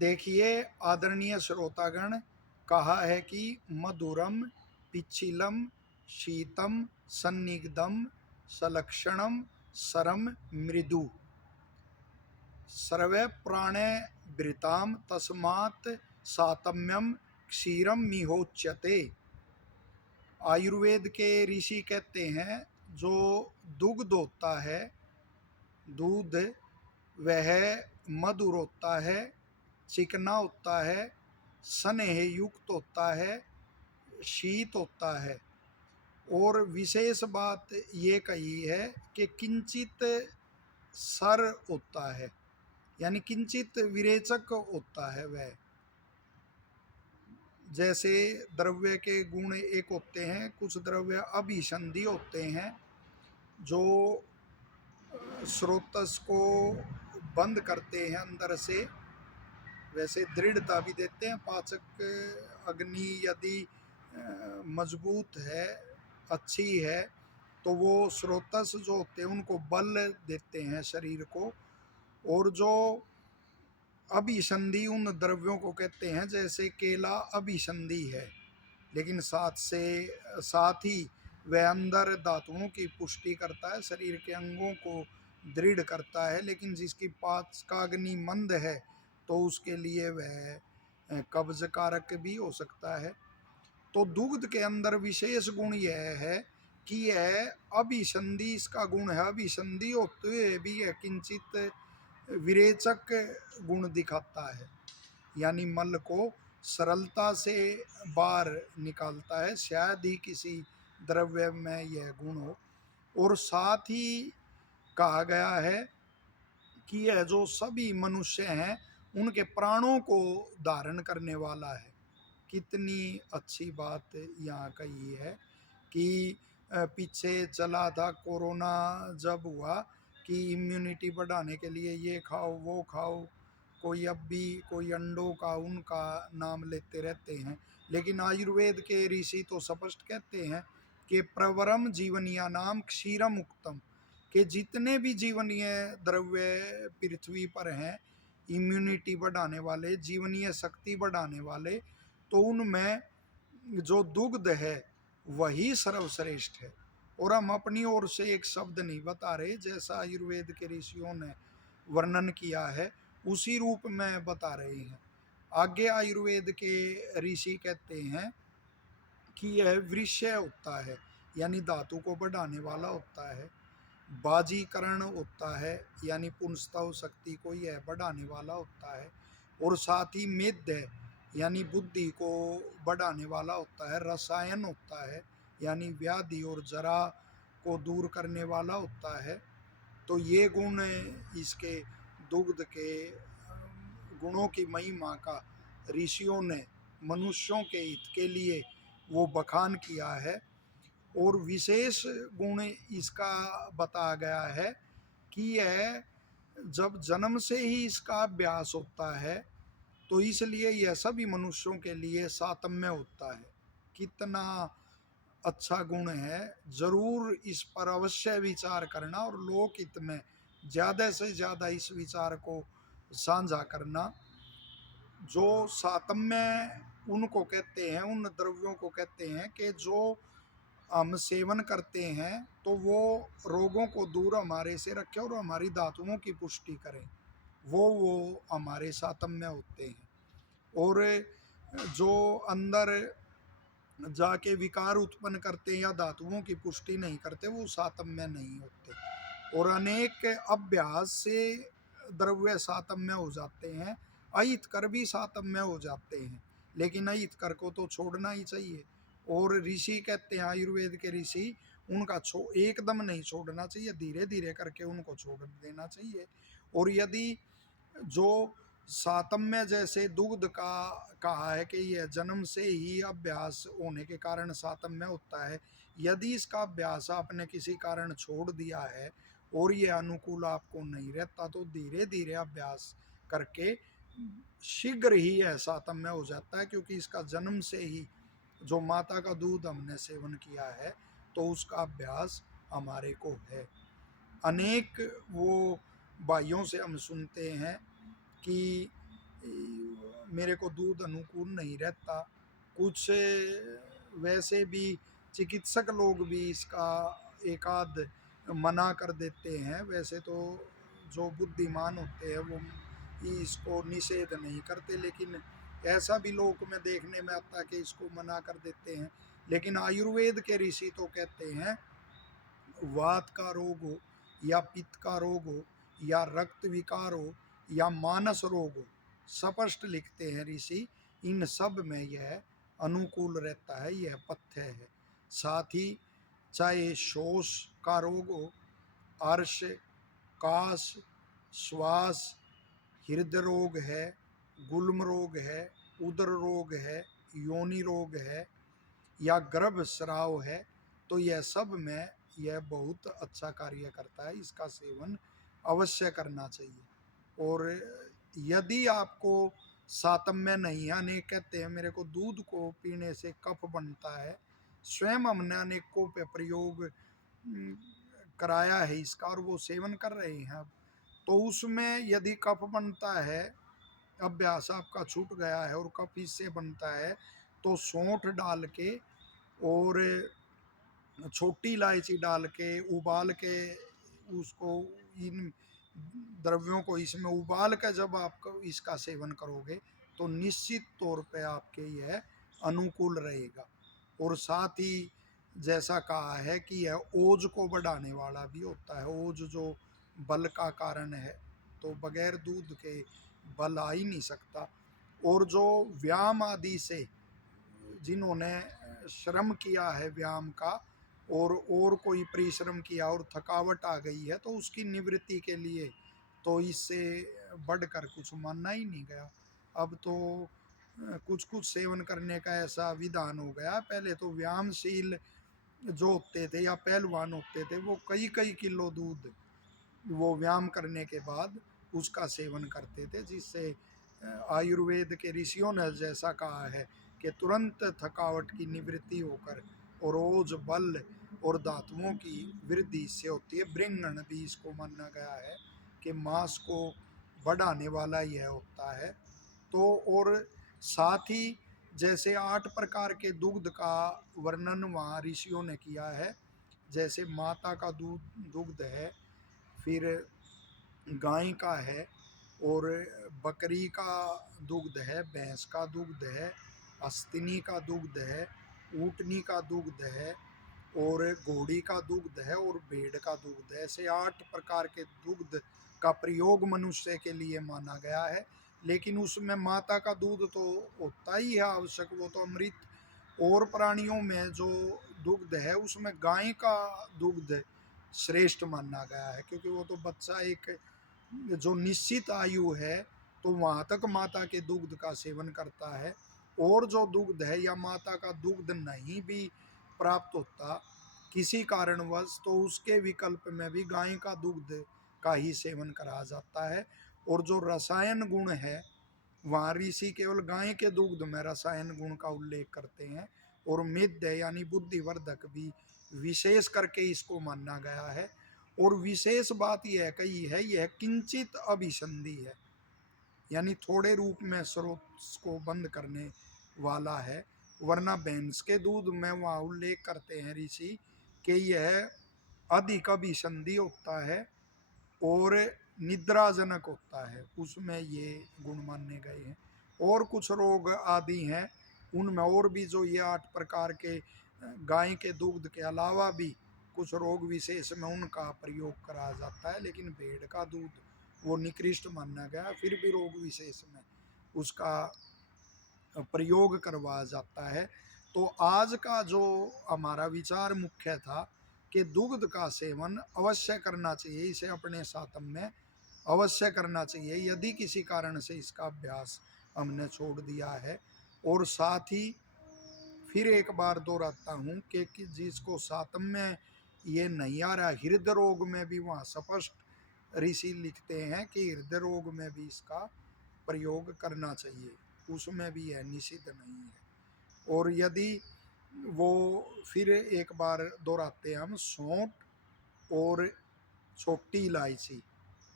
देखिए आदरणीय श्रोतागण, कहा है कि मधुरम पिच्छिलम शीतम सन्निग्धम सलक्षणम सरम मृदु सर्वे प्राणे वृताम तस्मात् सातम्यम क्षीरम मिहोच्यते। आयुर्वेद के ऋषि कहते हैं जो दुग्ध होता है, दूध, वह मधुर होता है, चिकना होता है, स्नेह युक्त होता है, शीत होता है। और विशेष बात ये कही है कि किंचित सर होता है, यानी किंचित विरेचक होता है वह। जैसे द्रव्य के गुण एक होते हैं, कुछ द्रव्य अभिसंधि होते हैं जो स्रोतस को बंद करते हैं अंदर से, वैसे दृढ़ता भी देते हैं। पाचक अग्नि यदि मजबूत है, अच्छी है, तो वो स्रोतस जो होते हैं उनको बल देते हैं शरीर को। और जो अभिसंधि उन द्रव्यों को कहते हैं, जैसे केला अभिसंधि है, लेकिन साथ ही वह अंदर धातुओं की पुष्टि करता है, शरीर के अंगों को दृढ़ करता है। लेकिन जिसकी पाचकाग्नि मंद है तो उसके लिए वह कब्ज कारक भी हो सकता है। तो दुग्ध के अंदर विशेष गुण यह है कि यह अभिसंधि, इसका गुण है अभिसंधि होते हुए भी यह किंचित विरेचक गुण दिखाता है, यानी मल को सरलता से बाहर निकालता है। शायद ही किसी द्रव्य में यह गुण हो। और साथ ही कहा गया है कि यह जो सभी मनुष्य हैं उनके प्राणों को धारण करने वाला है। कितनी अच्छी बात यहाँ कही है कि पीछे चला था कोरोना जब हुआ कि इम्यूनिटी बढ़ाने के लिए ये खाओ वो खाओ, कोई अब भी कोई अंडों का उनका नाम लेते रहते हैं। लेकिन आयुर्वेद के ऋषि तो स्पष्ट कहते हैं कि प्रवरम जीवनीय नाम क्षीरम उक्तम, कि जितने भी जीवनीय द्रव्य पृथ्वी पर हैं, इम्यूनिटी बढ़ाने वाले, जीवनीय शक्ति बढ़ाने वाले, तो उनमें जो दुग्ध है वही सर्वश्रेष्ठ है। और हम अपनी ओर से एक शब्द नहीं बता रहे, जैसा आयुर्वेद के ऋषियों ने वर्णन किया है उसी रूप में बता रहे हैं। आगे आयुर्वेद के ऋषि कहते हैं कि यह वृषय होता है, यानी धातु को बढ़ाने वाला होता है। बाजीकरण होता है, यानी पुंस्तव शक्ति को यह बढ़ाने वाला होता है। और साथ ही मेध, यानी बुद्धि को बढ़ाने वाला होता है। रसायन होता है, यानी व्याधि और जरा को दूर करने वाला होता है। तो ये गुण इसके दुग्ध के गुणों की महिमा का ऋषियों ने मनुष्यों के हित के लिए वो बखान किया है। और विशेष गुण इसका बताया गया है कि यह जब जन्म से ही इसका अभ्यास होता है तो इसलिए यह सभी मनुष्यों के लिए सातम्य होता है। कितना अच्छा गुण है, जरूर इस पर अवश्य विचार करना और लोकहित में ज़्यादा से ज़्यादा इस विचार को साझा करना। जो सातम्य उनको कहते हैं, उन द्रव्यों को कहते हैं कि जो हम सेवन करते हैं तो वो रोगों को दूर हमारे से रखे और हमारी धातुओं की पुष्टि करें, वो हमारे सातम्य होते हैं। और जो अंदर जाके विकार उत्पन्न करते हैं या धातुओं की पुष्टि नहीं करते, वो सातम्य नहीं होते। और अनेक अभ्यास से द्रव्य सातम्य हो जाते हैं, अहित कर भी सातम्य हो जाते हैं, लेकिन अहित कर को तो छोड़ना ही चाहिए। और ऋषि कहते हैं, आयुर्वेद के ऋषि, उनका एकदम नहीं छोड़ना चाहिए, धीरे धीरे करके उनको छोड़ देना चाहिए। और यदि जो सातम्य जैसे दुग्ध का कहा है कि यह जन्म से ही अभ्यास होने के कारण सातम्य होता है, यदि इसका अभ्यास आपने किसी कारण छोड़ दिया है और ये अनुकूल आपको नहीं रहता तो धीरे धीरे अभ्यास करके शीघ्र ही यह सातम्य हो जाता है। क्योंकि इसका जन्म से ही जो माता का दूध हमने सेवन किया है तो उसका अभ्यास हमारे को है। अनेक वो भाइयों से हम सुनते हैं कि मेरे को दूध अनुकूल नहीं रहता। कुछ वैसे भी चिकित्सक लोग भी इसका एक आध मना कर देते हैं। वैसे तो जो बुद्धिमान होते हैं वो इसको निषेध नहीं करते, लेकिन ऐसा भी लोग में देखने में आता है कि इसको मना कर देते हैं। लेकिन आयुर्वेद के ऋषि तो कहते हैं वात का रोग हो या पित्त का रोग हो या रक्त विकार हो या मानस रोग हो, स्पष्ट लिखते हैं ऋषि, इन सब में यह अनुकूल रहता है, यह पथ्य है। साथ ही चाहे शोष का रोग हो, अर्श, काश, श्वास, हृदय रोग है, गुल्म रोग है, उदर रोग है, योनि रोग है या गर्भ स्राव है, तो यह सब में यह बहुत अच्छा कार्य करता है। इसका सेवन अवश्य करना चाहिए। और यदि आपको सातम्य नहीं, अनेक कहते हैं मेरे को दूध को पीने से कफ बनता है, स्वयं हमने अनेकों पे प्रयोग कराया है इसका और वो सेवन कर रहे हैं अब, तो उसमें यदि कफ बनता है, अभ्यास आपका छूट गया है और कफ इससे बनता है, तो सौंठ डाल के और छोटी इलायची डाल के उबाल के उसको, इन द्रव्यों को इसमें उबाल कर जब आप इसका सेवन करोगे तो निश्चित तौर पे आपके यह अनुकूल रहेगा। और साथ ही जैसा कहा है कि यह ओज को बढ़ाने वाला भी होता है। ओज जो बल का कारण है, तो बगैर दूध के बल आ ही नहीं सकता। और जो व्यायाम आदि से जिन्होंने श्रम किया है व्यायाम का और कोई परिश्रम किया और थकावट आ गई है, तो उसकी निवृत्ति के लिए तो इससे बढ़कर कुछ मानना ही नहीं गया। अब तो कुछ कुछ सेवन करने का ऐसा विधान हो गया। पहले तो व्यायामशील जो होते थे या पहलवान होते थे वो कई कई किलो दूध वो व्यायाम करने के बाद उसका सेवन करते थे, जिससे आयुर्वेद के ऋषियों ने जैसा कहा है कि तुरंत थकावट की निवृत्ति होकर और ओज बल और धातुओं की वृद्धि इससे होती है। ब्रिंगण भी इसको माना गया है कि मांस को बढ़ाने वाला यह होता है। तो और साथ ही जैसे 8 प्रकार के दुग्ध का वर्णन वहाँ ऋषियों ने किया है, जैसे माता का दुग्ध है, फिर गाय का है, और बकरी का दुग्ध है, भैंस का दुग्ध है, अस्तिनी का दुग्ध है, ऊँटनी का दुग्ध है, और घोड़ी का दुग्ध है, और भेड़ का दुग्ध है। ऐसे 8 प्रकार के दुग्ध का प्रयोग मनुष्य के लिए माना गया है। लेकिन उसमें माता का दूध तो होता ही है आवश्यक, वो तो अमृत। और प्राणियों में जो दुग्ध है उसमें गाय का दुग्ध श्रेष्ठ माना गया है, क्योंकि वो तो बच्चा एक जो निश्चित आयु है तो वहाँ तक माता के दुग्ध का सेवन करता है। और जो दुग्ध है या माता का दुग्ध नहीं भी प्राप्त होता किसी कारणवश, तो उसके विकल्प में भी गाय का दुग्ध का ही सेवन करा जाता है। और जो रसायन गुण है वहाँ ऋषि केवल गाय के दुग्ध में रसायन गुण का उल्लेख करते हैं। और मेद्य यानी बुद्धिवर्धक भी विशेष करके इसको माना गया है। और विशेष बात यह कही है, यह किंचित अभिसंधि है, यानी थोड़े रूप में स्रोत को बंद करने वाला है। वरना भैंस के दूध में वहाँ उल्लेख करते हैं ऋषि कि यह अधिक अभिसंधि होता है और निद्राजनक होता है, उसमें ये गुण माने गए हैं। और कुछ रोग आदि हैं उनमें और भी जो ये 8 प्रकार के गाय के दुग्ध के अलावा भी कुछ रोग विशेष में उनका प्रयोग करा जाता है, लेकिन भेड़ का दूध वो निकृष्ट माना गया, फिर भी रोग विशेष में उसका प्रयोग करवाया जाता है। तो आज का जो हमारा विचार मुख्य था कि दुग्ध का सेवन अवश्य करना चाहिए, इसे अपने सातम में अवश्य करना चाहिए यदि किसी कारण से इसका अभ्यास हमने छोड़ दिया है। और साथ ही फिर एक बार दोहराता हूँ कि जिसको सातम में ये नहीं आ रहा, हृदय रोग में भी वहाँ स्पष्ट ऋषि लिखते हैं कि हृदय रोग में भी इसका प्रयोग करना चाहिए, उसमें भी यह निषिद्ध नहीं है। और यदि वो फिर एक बार दोहराते हैं हम, सौंठ और छोटी इलायची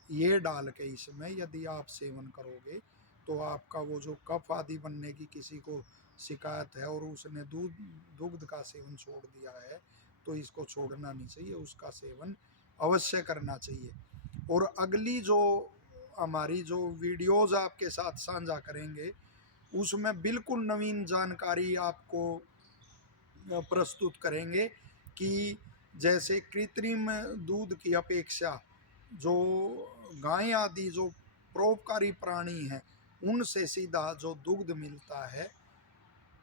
ये डाल के इसमें यदि आप सेवन करोगे तो आपका वो जो कफ आदि बनने की किसी को शिकायत है और उसने दुग्ध का सेवन छोड़ दिया है, तो इसको छोड़ना नहीं चाहिए, उसका सेवन अवश्य करना चाहिए। और अगली जो हमारी जो वीडियोज़ आपके साथ साझा करेंगे, उसमें बिल्कुल नवीन जानकारी आपको प्रस्तुत करेंगे कि जैसे कृत्रिम दूध की अपेक्षा जो गाय आदि जो परोपकारी प्राणी हैं, उनसे सीधा जो दुग्ध मिलता है,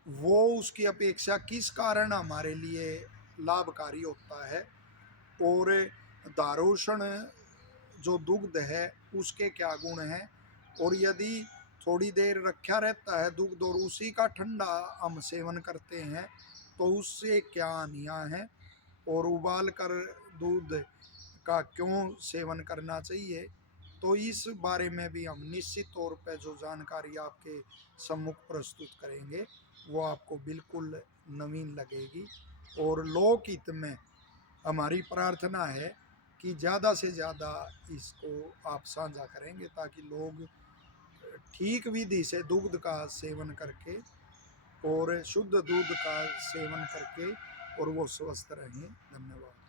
वो उसकी अपेक्षा किस कारण हमारे लिए लाभकारी होता है, और दारोषण जो दुग्ध है उसके क्या गुण हैं, और यदि थोड़ी देर रखा रहता है दुग्ध और उसी का ठंडा हम सेवन करते हैं तो उससे क्या हानियाँ हैं, और उबाल कर दूध का क्यों सेवन करना चाहिए, तो इस बारे में भी हम निश्चित तौर पर जो जानकारी आपके सम्मुख प्रस्तुत करेंगे वो आपको बिल्कुल नवीन लगेगी। और लोकहित में हमारी प्रार्थना है कि ज़्यादा से ज़्यादा इसको आप साझा करेंगे ताकि लोग ठीक विधि से दुग्ध का सेवन करके और शुद्ध दूध का सेवन करके और वो स्वस्थ रहें। धन्यवाद।